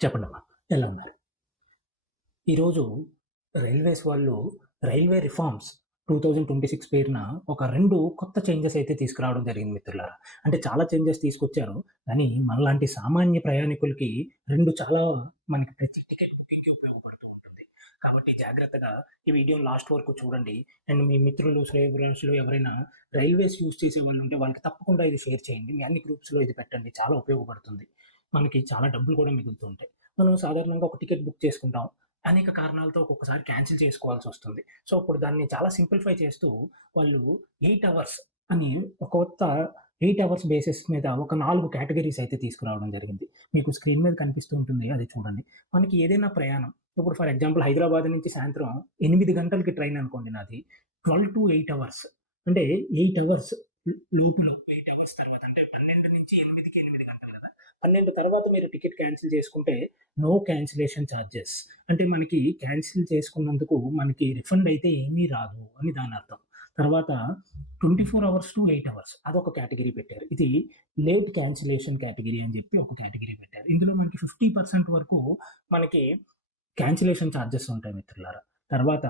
చెప్పండమ్మా. ఎలా ఉన్నారు? ఈరోజు రైల్వేస్ వాళ్ళు రైల్వే రిఫార్మ్స్ 2026 పేరున ఒక 2 కొత్త చేంజెస్ అయితే తీసుకురావడం జరిగింది మిత్రులారా. అంటే చాలా చేంజెస్ తీసుకొచ్చారు. కానీ మనలాంటి సామాన్య ప్రయాణికులకి 2 చాలా మనకి ప్రతి టికెట్ బుకింగ్‌కి ఉపయోగపడుతూ ఉంటుంది. కాబట్టి జాగ్రత్తగా ఈ వీడియోని లాస్ట్ వరకు చూడండి. అండ్ మీ మిత్రులు, శ్రేయోభిలాషులు ఎవరైనా రైల్వేస్ యూజ్ చేసేవాళ్ళుంటే వాళ్ళకి తప్పకుండా ఇది షేర్ చేయండి. మీ అన్ని గ్రూప్స్‌లో ఇది పెట్టండి. చాలా ఉపయోగపడుతుంది. మనకి చాలా డబ్బులు కూడా మిగులుతూ ఉంటాయి. మనం సాధారణంగా ఒక టికెట్ బుక్ చేసుకుంటాం. అనేక కారణాలతో ఒక్కొక్కసారి క్యాన్సిల్ చేసుకోవాల్సొస్తుంది. సో, అప్పుడు దాన్ని చాలా సింప్లిఫై చేస్తూ వాళ్ళు 8 అవర్స్ అని ఒక కొత్త 8 అవర్స్ బేసిస్ మీద ఒక 4 కేటగరీస్ అయితే తీసుకురావడం జరిగింది. మీకు స్క్రీన్ మీద కనిపిస్తూ ఉంటుంది. అది చూడండి. మనకి ఏదైనా ప్రయాణం ఇప్పుడు ఫర్ ఎగ్జాంపుల్ హైదరాబాద్ నుంచి సాయంత్రం 8 గంటలకి ట్రైన్ అనుకోండి నాది. 12-8 అవర్స్ అంటే 8 అవర్స్ లోపులో 8 అవర్స్ తర్వాత అంటే 12-8కి 8 గంటలు కదా! 12 తర్వాత మీరు టికెట్ క్యాన్సిల్ చేసుకుంటే నో క్యాన్సిలేషన్ చార్జెస్. అంటే మనకి క్యాన్సిల్ చేసుకున్నందుకు మనకి రిఫండ్ అయితే ఏమీ రాదు అని దాని అర్థం. తర్వాత 24 అవర్స్ టు 8 అవర్స్ అదొక కేటగరీ పెట్టారు. ఇది లేట్ క్యాన్సిలేషన్ కేటగరీ అని చెప్పి ఒక కేటగరీ పెట్టారు. ఇందులో మనకి 50% వరకు మనకి క్యాన్సిలేషన్ చార్జెస్ ఉంటాయి మిత్రులారా. తర్వాత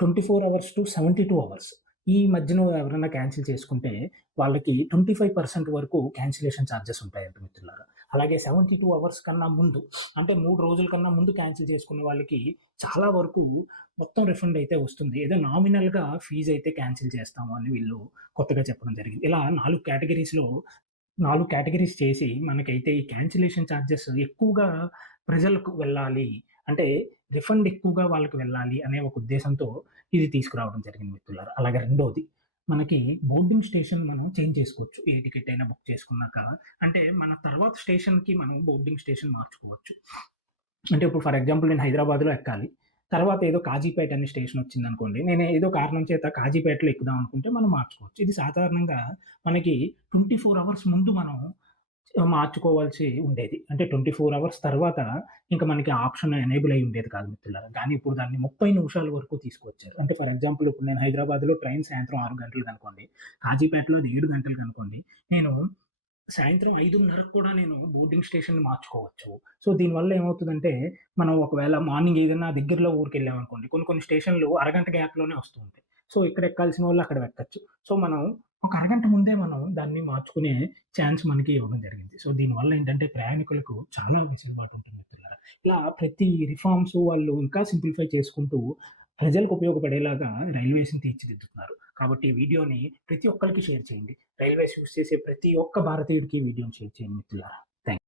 24 అవర్స్ టు 72 అవర్స్. ఈ మధ్యలో ఎవరైనా క్యాన్సిల్ చేసుకుంటే వాళ్ళకి 25% వరకు క్యాన్సిలేషన్ చార్జెస్ ఉంటాయంట మిత్రులారా. అలాగే 72 అవర్స్ కన్నా ముందు అంటే 3 రోజుల కన్నా ముందు క్యాన్సిల్ చేసుకున్న వాళ్ళకి చాలా వరకు మొత్తం రిఫండ్ అయితే వస్తుంది. ఏదో నామినల్‌గా ఫీజ్ అయితే క్యాన్సిల్ చేస్తాము అని వీళ్ళు కొత్తగా చెప్పడం జరిగింది. ఇలా 4 కేటగరీస్ చేసి మనకైతే ఈ క్యాన్సిలేషన్ చార్జెస్ ఎక్కువగా ప్రజలకు వెళ్ళాలి. అంటే రిఫండ్ ఎక్కువగా వాళ్ళకి వెళ్ళాలి అనే ఒక ఉద్దేశంతో ఇది తీసుకురావడం జరిగింది మిత్రులారా. అలాగే రెండోది మనకి బోర్డింగ్ స్టేషన్ మనం చేంజ్ చేసుకోవచ్చు. ఏ టికెట్ అయినా బుక్ చేసుకున్నాక. అంటే మన తర్వాత స్టేషన్‌కి మనం బోర్డింగ్ స్టేషన్ మార్చుకోవచ్చు. అంటే ఇప్పుడు ఫర్ ఎగ్జాంపుల్ నేను హైదరాబాద్‌లో ఎక్కాలి. తర్వాత ఏదో కాజీపేట అనే స్టేషన్ వచ్చిందనుకోండి. నేను ఏదో కారణం చేత కాజీపేటలో ఎక్కుదాం అనుకుంటే మనం మార్చుకోవచ్చు. ఇది సాధారణంగా మనకి 24 అవర్స్ ముందు మనం మార్చుకోవాల్సి ఉండేది. అంటే 24 అవర్స్ తర్వాత ఇంక మనకి ఆప్షన్ ఎనేబుల్ అయ్యి ఉండేది కాదు మిత్రులారా. కానీ ఇప్పుడు దాన్ని 30 నిమిషాల వరకు తీసుకొచ్చారు. అంటే ఫర్ ఎగ్జాంపుల్ ఇప్పుడు నేను హైదరాబాద్‌లో ట్రైన్ సాయంత్రం 6 గంటలకనుకోండి. కాజీపేటలో అది 7 గంటలకనుకోండి. నేను సాయంత్రం 5:30కి కూడా నేను బోర్డింగ్ స్టేషన్‌ని మార్చుకోవచ్చు. సో, దీనివల్ల ఏమవుతదంటే, మనం ఒకవేళ మార్నింగ్ ఏదన్నా దగ్గరలో ఊరికెళ్ళామనుకోండి, కొన్ని కొన్ని స్టేషన్‌లు అరగంట గ్యాప్‌లోనే వస్తూ ఉంటాయి. సో, ఇక్కడ ఎక్కాల్సిన వాళ్ళు అక్కడ ఎక్కొచ్చు. సో, మనం ఒక అరగంట ముందే మనం దాన్ని మార్చుకునే ఛాన్స్ మనకి ఇవ్వడం జరిగింది. సో, దీనివల్ల ఏంటంటే ప్రయాణికులకు చాలా వెసులుబాటు ఉంటుంది మిత్రులారా. ఇలా ప్రతి రిఫార్మ్స్ వాళ్ళు ఇంకా సింప్లిఫై చేసుకుంటూ ప్రజలకు ఉపయోగపడేలాగా రైల్వేస్‌ని తీర్చిదిద్దుతున్నారు. కాబట్టి ఈ వీడియోని ప్రతి ఒక్కళ్ళకి షేర్ చేయండి. రైల్వేస్ యూజ్ చేసే ప్రతి ఒక్క భారతీయుడికి ఈ వీడియోని షేర్ చేయండి మిత్రులారా.